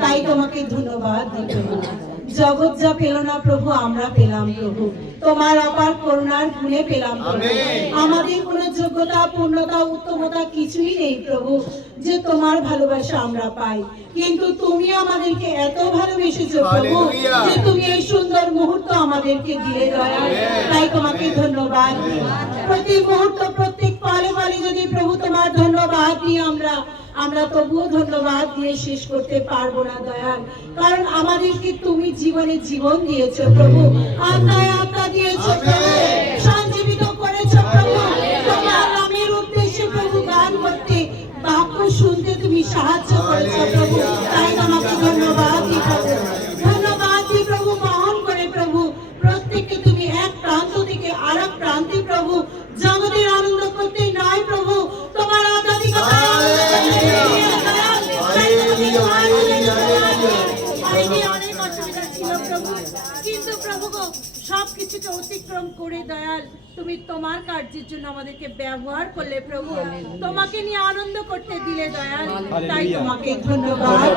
তাই তোমাকে ধন্যবাদ দিই প্রভু। জগৎ যা পেল না প্রভু, আমরা পেলাম প্রভু, তোমার অপার করুণার গুণে পেলাম প্রভু। আমাদের কোনো যোগ্যতা, পূর্ণতা, উত্তমতা কিছুই নেই প্রভু যে তোমার ভালোবাসা আমরা পাই, কিন্তু তুমি আমাদেরকে এত ভালোবেসেছো প্রভু যে তুমি এই সুন্দর মুহূর্ত আমাদেরকে দিলে দয়া। তাই তোমাকে ধন্যবাদ দিই। প্রতি মুহূর্ত, প্রত্যেক পালে পালে যদি প্রভু তোমার ধন্যবাদ দিই আমরা তবুও ধন্যবাদ দিয়ে শেষ করতে পারবো না দয়াল, কারণ আমাদেরকে তুমি জীবনে জীবন দিয়েছো প্রভু, আত্মায় আত্মা দিয়েছো প্রভু, সঞ্জীবিত করেছো প্রভু। তোমার নামের উদ্দেশ্যে প্রভু গান করতে, বাক্য শুনতে তুমি সাহায্য করেছো প্রভু। তাই তোমাকে ধন্যবাদ দিই প্রভু, ধন্যবাদ দিই প্রভু। বহন করে প্রভু প্রত্যেককে তুমি এক প্রান্ত থেকে আর এক প্রান্তে প্রভু জগতের আনন্দ করতে নয় প্রভু, তোমার আধ্যাত্মিকতা অনেক অসুবিধা ছিল প্রভু, কিন্তু প্রভু গো সবকিছুকে অতিক্রম করে দয়াল তুমি তোমার কার্যের জন্য আমাদেরকে ব্যবহার করলে প্রভু, তোমাকে নিয়ে আনন্দ করতে দিলে দয়াল। তাই তোমাকে ধন্যবাদ,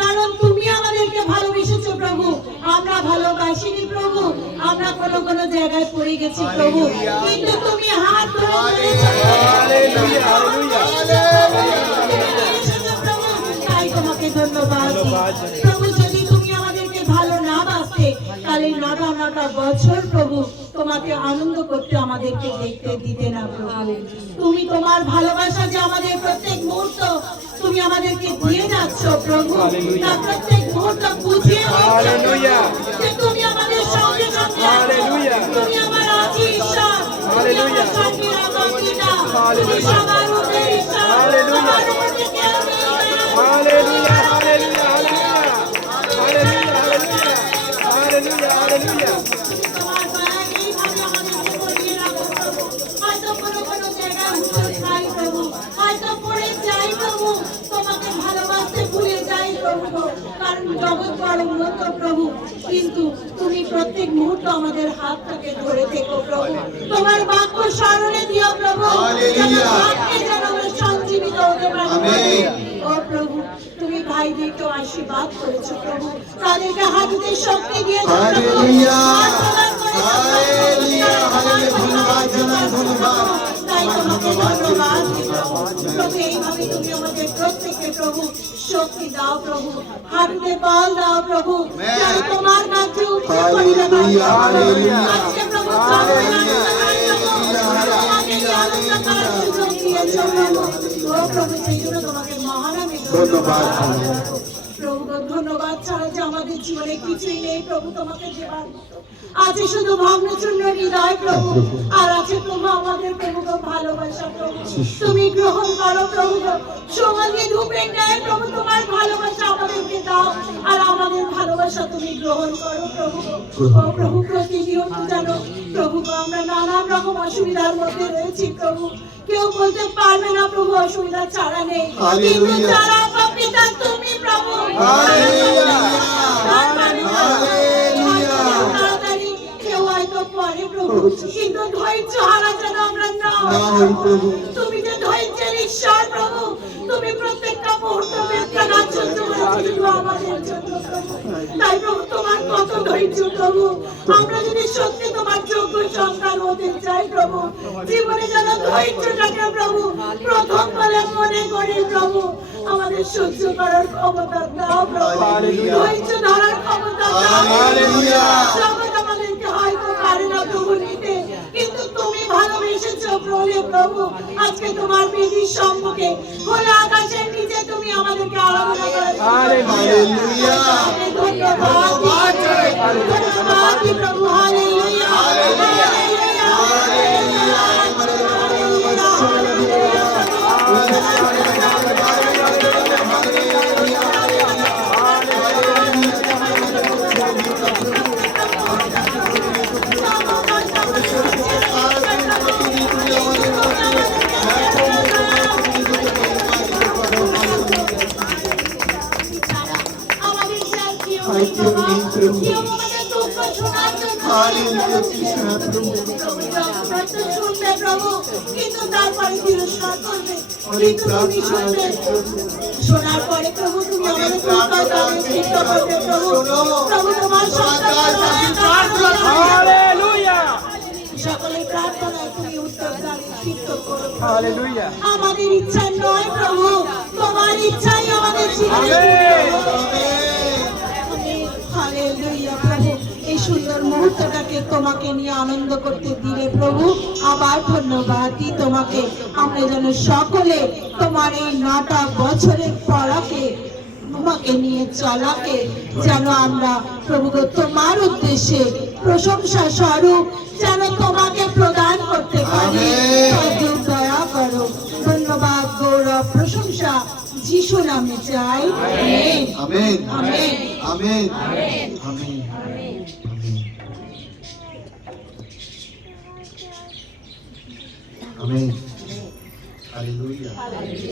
কারণ তুমি আমাদেরকে ভালোবেসেছো প্রভু, আমরা ভালোবাসিনি প্রভু, আমরা কোনো কোনো জায়গায় পড়ে গেছি প্রভু, কিন্তু তুমি হাত ধরে তাই তোমাকে ধন্যবাদ প্রভু। যদি তুমি আমাদেরকে ভালো না বাসতে তাহলে নটা বছর প্রভু তোমাকে আনন্দ করতে আমাদেরকে দেখতে দিতে না প্রভু। তুমি তোমার ভালোবাসা যে আমাদের প্রত্যেক মুহূর্ত তুমি আমাদেরকে দিয়ে যাচ্ছ প্রভু, তা প্রত্যেক মুহূর্ত বুঝিয়ে যে তুমি আমাদের সঙ্গে সঙ্গে তুমি আমার আছি ঈশ্বর, তুমি আমার সঙ্গে রাগিনা, তুমি সবার উপরে ঈশ্বর, তোমার উপরে কেউ নেই। Hallelujah, hallelujah, hallelujah, hallelujah, hallelujah. তোমার দয়া এইভাবে আমাদেরকে করিয়ে রাখো প্রভু। হয়তো কোনো কোনো জায়গায় হুঁচট খাই প্রভু, হয়তো পড়ে যাই প্রভু, তোমাকে ভালোবাসতে ভুলে যাই প্রভু, কারণ জগৎ বড় উন্নত প্রভু, কিন্তু তুমি প্রত্যেক মুহূর্ত আমাদের হাতটাকে ধরে থেকো প্রভু। তোমার বাক্য স্মরণে দিও প্রভু, যেন আমরা সঞ্জীবিত হতে পারি। ও প্রভু তুমি ভাইদেরকে আশীর্বাদ করেছো প্রভু, তাদেরকে হাতে শক্তি দিয়েছো প্রভু। তাই তোমাকে ধন্যবাদ প্রভু। এইভাবে তুমি আমাদের প্রত্যেককে প্রভু শক্তি দাও প্রভু, হাতে বল দাও প্রভু, যেন তোমার কাছে উঠতে করতে পারি। আজকে প্রভু তোমাকে আনন্দ করার সুযোগ দিয়েছো প্রভু। ও প্রভু সেই জন্য তোমাকে মহানামে ধন্যবাদ প্রভু। ধন্যবাদ ছাড়া যে আমাদের জীবনে কিছুই নেই প্রভু তোমাকে দেবার মতো। আছে শুধু ভগ্নচূর্ণ হৃদয় প্রভু, আর আছে প্রভু আমাদের প্রভু ভালোবাসা প্রভু। তুমি গ্রহণ করো প্রভু, সমাজে ধূপের ন্যায় প্রভু তোমার ভালোবাসা আমাদেরকে দাও, আর আমাদের ভালোবাসা তুমি গ্রহণ করো প্রভু। ও প্রভু প্রতিনিয়ত জানো প্রভু আমরা নানান রকম অসুবিধার মধ্যে রয়েছি প্রভু, কেউ বলতে পারবে না প্রভু অসুবিধা ছাড়া নেই, কিন্তু যারা পিতা তুমি প্রভু তাড়াতাড়ি কেউ হয়তো পরে প্রভু, কিন্তু ধৈর্য হারা যেন আমরা না হই প্রভু। তুমি যে ধৈর্যের ঈশ্বর প্রভু, তুমি প্রত্যেকটা মুহূর্ত বেদনা সহ্য করেছো আমাদের জন্য প্রভু। তাই প্রভু তোমার কত ধৈর্য প্রভু, আমরা যদি সত্যি তোমার যোগ্য সন্তান হতে চাই প্রভু, জীবনে যেন ধৈর্যটাকে প্রভু প্রথম বলে মনে করি প্রভু। আমাদের সহ্য করার ক্ষমতা দাও প্রভু, ধৈর্য ধরার ক্ষমতা দাও। জগৎ আমাদেরকে হয়তো পারে না প্রভু নিতে, কিন্তু তুমি ভালোবেসেছো প্রভু। আজকে তোমার বেদির সম্মুখে খোলা আকাশের নিচে তুমি আমাদেরকে আরাধনা করেছো। ধন্যবাদ ধন্যবাদ প্রভু। হালেলুয়া হালেলুয়া শুনবে প্রভু, কিন্তু তারপরে তিরস্কার করবে। অনেক কিন্তু তুমি প্রার্থনা শুনবে। আছে প্রভু। শোনার পরে প্রভু তুমি অনেক আমাদের প্রার্থনা কৃপায় আছে, সিদ্ধ করবে প্রভু। শোনো। প্রভু তোমার সন্তান হালেলুয়া সকলের প্রার্থনায় তুমি উত্তর দানে সিদ্ধ করো। হালেলুয়া আমাদের ইচ্ছা নয় প্রভু, তোমার ইচ্ছাই আমাদের জীবনে। হালেলুয়া প্রভু, এই সুন্দর মুহূর্তটাকে তোমাকে নিয়ে আনন্দ করতে দিলে প্রভু, আবার ধন্যবাদ দিই তোমাকে। আমরা যেন সকলে তোমার এই 9টা বছরের পড়াকে তোমাকে নিয়ে চলাকে যেন আমরা প্রভু গো তোমার উদ্দেশ্যে প্রশংসা স্বরূপ যেন তোমাকে প্রদান করতে পারি। তদ্রূপ দয়া করো। ধন্যবাদ, গৌরব, প্রশংসা যিশু নামে চাই। Amen. Amen amen. Amen amen amen hallelujah.